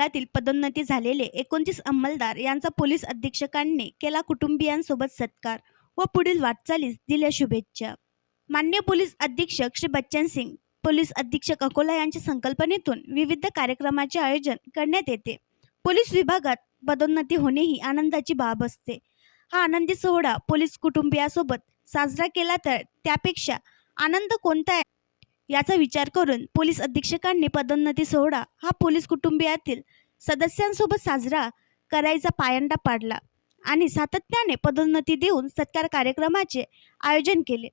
दलातील पदोन्नती झालेले 29 अंमलदार यांचा पोलीस अधीक्षकांनी केला कुटुंबियांसोबत सत्कार व पुढील वाटचालीस दिल्या शुभेच्छा. माननीय पोलीस अधीक्षक श्री बच्चन सिंग, पोलीस अधीक्षक अकोला यांच्या संकल्पनेतून विविध कार्यक्रमाचे आयोजन करण्यात येते. पोलीस विभागात पदोन्नती होणे ही आनंदाची बाब असते. हा आनंदी सोहळा पोलीस कुटुंबियासोबत साजरा केला तर त्यापेक्षा आनंद कोणता आहे याचा विचार करून पोलीस अधीक्षकांनी पदोन्नती सोहळा हा पोलीस कुटुंबियातील सदस्यांसोबत साजरा करायचा पायंडा पाडला आणि सातत्याने पदोन्नती देऊन सत्कार कार्यक्रमाचे आयोजन केले.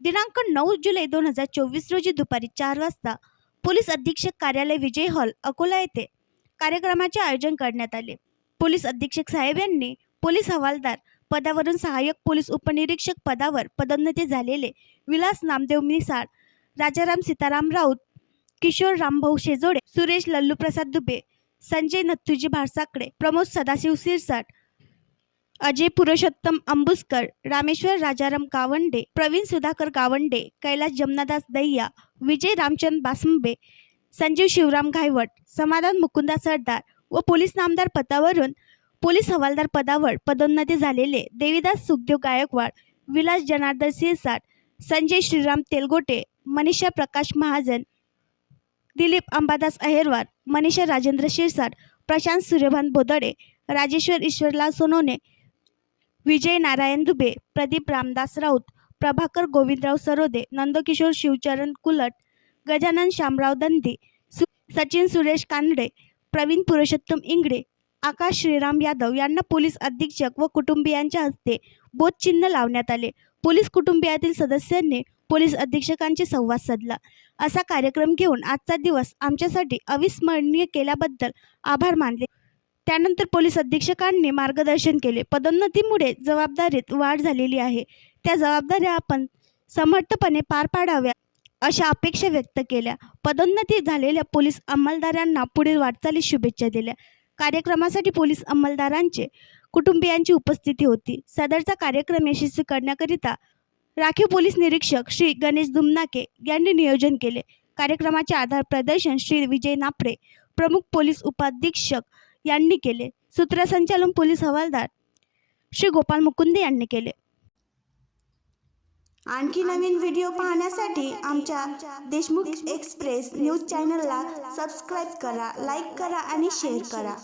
दिनांक 9 जुलै 2024 रोजी दुपारी 4 वाजता पोलीस अधीक्षक कार्यालय विजय हॉल अकोला येथे कार्यक्रमाचे आयोजन करण्यात आले. पोलीस अधीक्षक साहेब यांनी पोलीस हवालदार पदावरून सहाय्यक पोलीस उपनिरीक्षक पदावर पदोन्नती झालेले विलास नामदेव मिसाळ, राजाराम सीताराम राऊत, किशोर रामभाऊ शेजोडे, सुरेश लल्लूप्रसाद दुबे, संजय नथुजी भारसाकडे, प्रमोद सदाशिव सिरसाट, अजय पुरुषोत्तम अंबुस्कर, रामेश्वर राजाराम गावंडे, प्रवीण सुधाकर गावंडे, कैलास जमनादास दहिया, विजय रामचंद बासंबे, संजीव शिवराम घायवट, समाधान मुकुंदा सरदार व पोलीस नामदार पदावरून पोलीस हवालदार पदावर पदोन्नती झालेले देवीदास सुखदेव गायकवाड, विलास जनार्दन सिरसाट, संजय श्रीराम तेलगोटे, मनीषा प्रकाश महाजन, दिलीप अंबादास अहिरवार, मनीषा राजेंद्र शिरसाट, प्रशांत सूर्यभान बोदडे, राजेश्वर ईश्वरलाल सोनोने, विजय नारायण दुबे, प्रदीप रामदास राऊत, प्रभाकर गोविंदराव सरोदे, नंदकिशोर शिवचरण कुलट, गजानन शामराव दंदी, सचिन सुरेश कानडे, प्रवीण पुरुषोत्तम इंगडे, आकाश श्रीराम यादव यांना पोलीस अधीक्षक व कुटुंबियांच्या हस्ते बोधचिन्ह लावण्यात आले. पोलीस कुटुंबियातील सदस्यांनी पोलीस अधीक्षकांशी संवाद साधला. असा कार्यक्रम घेऊन आजचा दिवस आमच्यासाठी अविस्मरणीय केल्याबद्दल आभार मानले. त्यानंतर पोलीस अधीक्षकांनी मार्गदर्शन केले. पदोन्नतीमुळे जबाबदारीत वाढ झालेली आहे. त्या जबाबदाऱ्या आपण समर्थपणे पार पाडाव्या अशा अपेक्षा व्यक्त केल्या. पदोन्नती झालेल्या पोलीस अंमलदारांना पुढील वाटचालीस शुभेच्छा दिल्या. कार्यक्रमासाठी पोलीस अंमलदारांचे कुटुंबियांची उपस्थिती होती. सदरचा कार्यक्रम यशस्वी करण्याकरिता राखीव पोलीस निरीक्षक श्री गणेश दुमनाके यांनी नियोजन केले. कार्यक्रमाचे आधार प्रदर्शन श्री विजय नापरे, प्रमुख पोलीस उपाधीक्षक यांनी केले. सूत्रसंचालन पोलीस हवालदार श्री गोपाल मुकुंदे यांनी केले. आणखी नवीन व्हिडिओ पाहण्यासाठी आमच्या देशमुख एक्सप्रेस न्यूज चॅनलला सबस्क्राईब करा, लाईक करा आणि शेअर करा.